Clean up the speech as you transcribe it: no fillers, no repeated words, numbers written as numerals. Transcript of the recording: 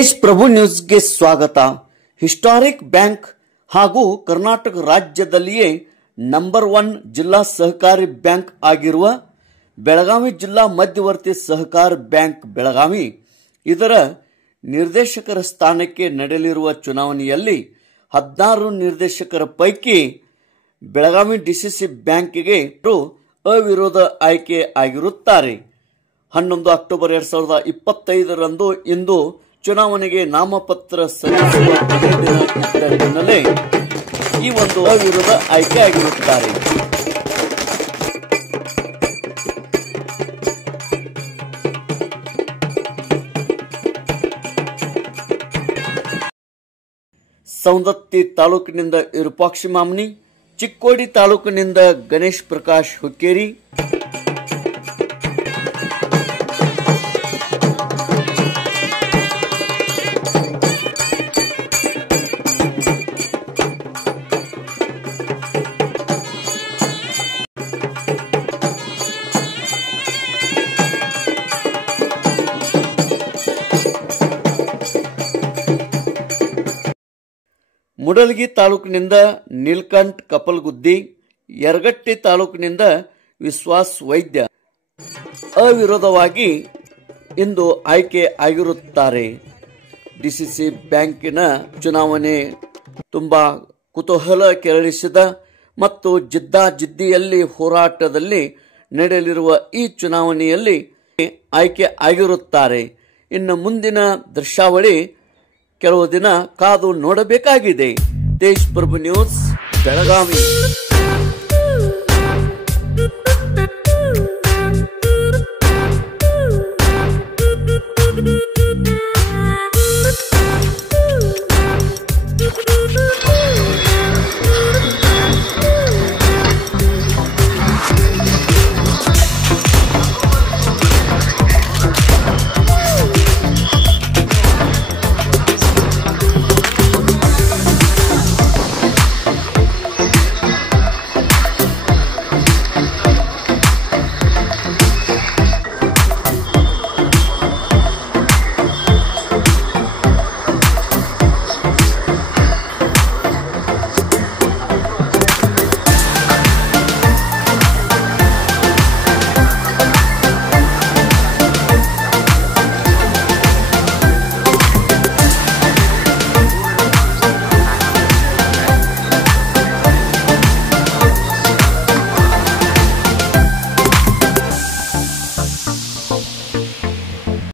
ತೇಜ್ ಪ್ರಭು ನ್ಯೂಸ್ಗೆ ಸ್ವಾಗತ. Historic bank ಹಾಗೂ ಕರ್ನಾಟಕ ರಾಜ್ಯದಲ್ಲಿಯೇ ನಂಬರ್ 1 ಜಿಲ್ಲಾ ಸಹಕಾರಿ ಬ್ಯಾಂಕ್ ಆಗಿರುವ ಬೆಳಗಾವಿ ಜಿಲ್ಲಾ ಮಧ್ಯವರ್ತಿ ಸಹಕಾರ ಬ್ಯಾಂಕ್ ಬೆಳಗಾವಿ ಇದರ ನಿರ್ದೇಶಕರ ಸ್ಥಾನಕ್ಕೆ ನಡೆಯಲಿರುವ ಚುನಾವಣೆಯಲ್ಲಿ 16 ನಿರ್ದೇಶಕರ ಪೈಕಿ ಬೆಳಗಾವಿ ಡಿಸಿಸಿ ಬ್ಯಾಂಕಿಗೆ ಅವಿರೋಧ ಆಯ್ಕೆ ಆಗಿರುತ್ತಾರೆ. 11 ಅಕ್ಟೋಬರ್ 2025ರಂದು ಇಂದು ಚುನಾವಣೆಗೆ ನಾಮಪತ್ರ ಸಲ್ಲಿಸುವ ಕೊನೆಯ ದಿನ ಇದ್ದ ಹಿನ್ನೆಲೆ ಈ ಒಂದು ಅವಿರೋಧ ಆಯ್ಕೆ ಆಗಿರುತ್ತಾರೆ. ಸೌಂದತ್ತಿ ತಾಲೂಕಿನಿಂದ ವಿರೂಪಾಕ್ಷ ಮಾಮನಿ, ಚಿಕ್ಕೋಡಿ ತಾಲೂಕಿನಿಂದ ಗಣೇಶ್ ಪ್ರಕಾಶ್ ಹುಕ್ಕೇರಿ, ಮುಡಲಗಿ ತಾಲೂಕಿನಿಂದ ನೀಲಕಂಠ್ ಕಪಲ್ಗುದ್ದಿ, ಯರಗಟ್ಟಿ ತಾಲೂಕಿನಿಂದ ವಿಶ್ವಾಸ್ ವೈದ್ಯ ಅವಿರೋಧವಾಗಿ ಇಂದು ಆಯ್ಕೆ ಆಗಿರುತ್ತಾರೆ. ಡಿಸಿಸಿ ಬ್ಯಾಂಕಿನ ಚುನಾವಣೆ ತುಂಬಾ ಕುತೂಹಲ ಕೆರಳಿಸಿದ ಮತ್ತು ಜಿದ್ದಾಜಿದ್ದಿಯಲ್ಲಿ ಹೋರಾಟದಲ್ಲಿ ನಡೆಯಲಿರುವ ಈ ಚುನಾವಣೆಯಲ್ಲಿ ಆಯ್ಕೆ ಆಗಿರುತ್ತಾರೆ. ಇನ್ನು ಮುಂದಿನ ದೃಶ್ಯಾವಳಿ ಕೆಲವು ದಿನ ಕಾದು ನೋಡಬೇಕಾಗಿದೆ. ತೇಜ್ ಪ್ರಭು ನ್ಯೂಸ್ ಬೆಳಗಾವಿ.